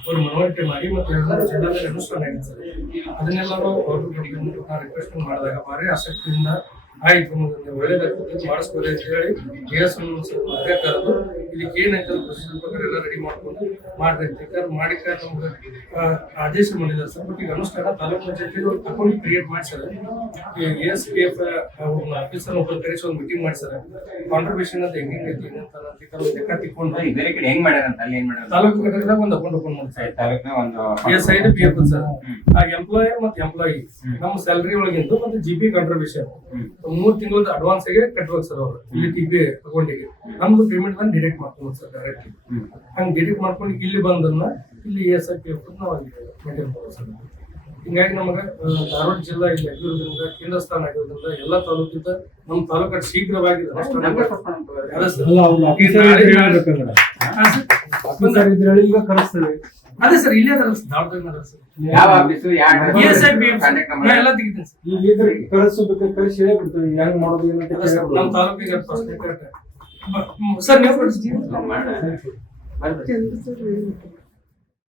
ಅವ್ರು ಮನವರಿಕೆ ಮಾಡಿ ಮತ್ತು ಎಲ್ಲರೂ ಜಿಲ್ಲಾದಲ್ಲಿ ಅನುಷ್ಠಾನ ಸರ್ ಅದನ್ನೆಲ್ಲ ನಾವು ಗೌರ್ಮೆಂಟ್ ರಿಕ್ವೆಸ್ಟ್ ಮಾಡಿದಾಗ ಭಾರಿ ಆಸಕ್ತಿಯಿಂದ, ಆಯ್ತು ನೀವು ಒಳ್ಳೇದಾಗ್ತದೆ ಮಾಡಿಸ್ಬೋದು ಅಂತ ಹೇಳಿ ಕೆ ಎಸ್ ಅದೇ ಕರೆದು ಇದಕ್ಕೆ ಏನಾಯ್ತು ಪ್ರೊಸೀಜರ್ ಪ್ರಕಾರ ಎಲ್ಲ ರೆಡಿ ಮಾಡ್ಕೊಂಡು ಅಂತ. ಯಾಕಂದ್ರೆ ಮಾಡಿಕ ನಮ್ಗೆ ಆದೇಶ ಮಾಡಿದ್ದಾರೆ ಸರ್ ಬಟ್ ಈಗ ಅನುಷ್ಠಾನ ತಾಲೂಕು ಪಂಚಾಯತಿ ಒಂದು ಅಕೌಂಟ್ ಕ್ರಿಯೇಟ್ ಮಾಡ್ತಾರೆ ಎಸ್ ಪಿ ಎಫ್ ಆಫೀಸರ್ ಒಬ್ಬರು ಕರೆಸಿ ಒಂದು ಮೀಟಿಂಗ್ ಸರ್. ಕಾಂಟ್ರಿಬ್ಯೂಷನ್ ಅಂತ ಹೆಂಗೆ ಐತಿ ಏನಂತ ಲೆಕ್ಕ ತಿಕ್ಕೊಂಡು ಬೇರೆ ಕಡೆ ಹೆಂಗ್ ಮಾಡ್ಯಾರ ಅಂತ ಅಲ್ಲಿ ಏನು ಮಾಡ್ಯಾರ ತಾಲೂಕು ಘಟಕದಾಗ ಒಂದು ಅಕೌಂಟ್ ಓಪನ್ ಮಾಡ್ತಾರೆ ತಾಲೂಕಿನ ಒಂದು S I P F sir. ಆ ಎಂಪ್ಲಾಯರ್ ಮತ್ತೆ ಎಂಪ್ಲಾಯಿ ನಮ್ಮ ಸ್ಯಾಲರಿ ಒಳಗಿಂದು ಮತ್ತೆ ಜಿ ಪಿ ಕಾಂಟ್ರಿಬ್ಯೂಷನ್ ಮೂರ್ ತಿಂಗಳ ಅಡ್ವಾನ್ಸ್ ಆಗಿ ಕಟ್ಬೇಕು ಸರ್ ಅವರು. ಇಲ್ಲಿ ಟಿ ಪಿ ಅಕೌಂಟಿಗೆ ನಮ್ದು ಪೇಮೆಂಟ್ ಬಂದು ಡಿಡಕ್ಟ್ ಮಾಡ್ಕೊಂಡು ಸರ್ ಡೈರೆಕ್ಟ್ ಹಂಗೆ ಡಿಲೀಟ್ ಮಾಡ್ಕೊಂಡು ಇಲ್ಲಿ ಬಂದನ್ನ ಇಲ್ಲಿ ಎಸ್ ಐ ಪಿ ಎಫ್ ನಾವು ಮೇಂಟೈನ್ ಮಾಡೋದು ಸರ್ ಹಿಂಗಾಗಿ ನಮಗೆ ಧಾರವಾಡ ಜಿಲ್ಲಾ ಇಲ್ಲಿ ಆಗಿರೋದ್ರಿಂದ ಕೇಂದ್ರ ಸ್ಥಾನ ಆಗಿರೋದ್ರಿಂದ ಎಲ್ಲ ತಾಲೂಕಿಂದ ನಮ್ಮ ತಾಲೂಕು ಶೀಘ್ರವಾಗಿ. ಅದೇ ಸರ್. ಇಲ್ಲೇ ಅದಲ್ಲ ಸರ್ ಧಾರವಾಡದಾಗ ಅದಾರ ಸರ್. ಯಾವ ಆಫೀಸು ಎಲ್ಲ ತೆಗಿತೀನಿ ಸರ್. ಈಗ ಇದ್ರೆ ಕರೆಸಬೇಕು ಕರೆಸಿ ಹೇಳಿ ಬಿಡ್ತೇವೆ ಹೆಂಗ್ ಮಾಡೋದು ಏನಂತ ನಮ್ಮ. ತಾಲೂಕಿಗೆ ಫಸ್ಟ್ ಸರ್ ನೀವು ಕೊಡ್ತೀವಿ ಮಾಡ ಸರಿ.